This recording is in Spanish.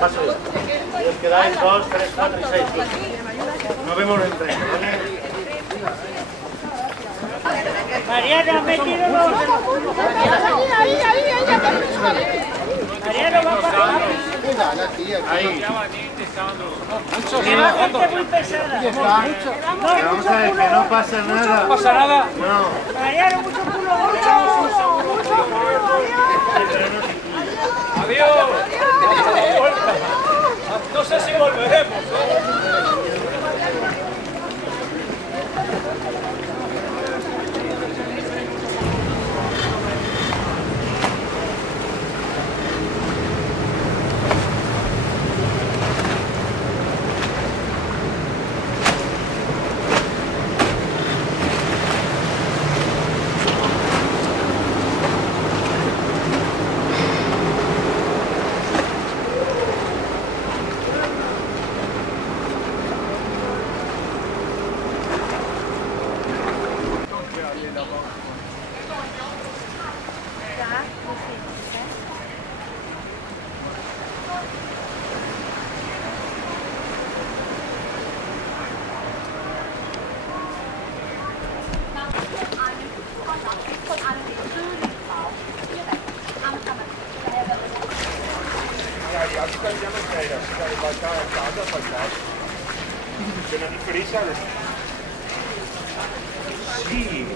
Paso yo. Y os quedáis 2, 3, 4 y 6. Nos vemos en frente, ¿vale? Mariano, ha metido los... Mariano, va para acá. Ahí. Que va gente muy pesada. Vamos a ver, que no pasa nada. ¿No pasa nada? No. Mariano, mucho culo. Adiós. No sé si volveremos, Kunnen niet verliezen. Sì, sì.